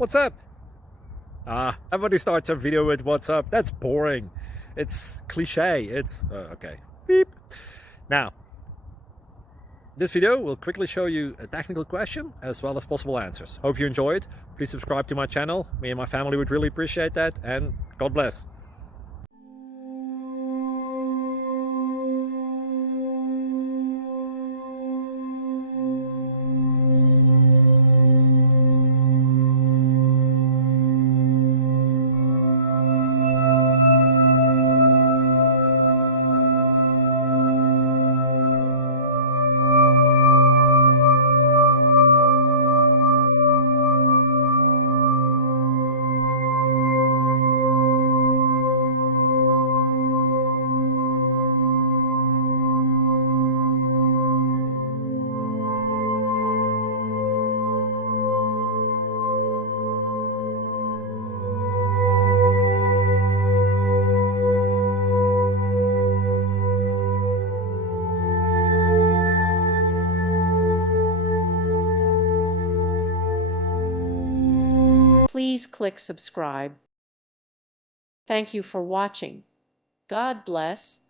What's up? Everybody starts a video with what's up. That's boring. It's cliche. It's okay. Beep. Now, this video will quickly show you a technical question as well as possible answers. Hope you enjoy it. Please subscribe to my channel. Me and my family would really appreciate that, and God bless. Please click subscribe. Thank you for watching. God bless.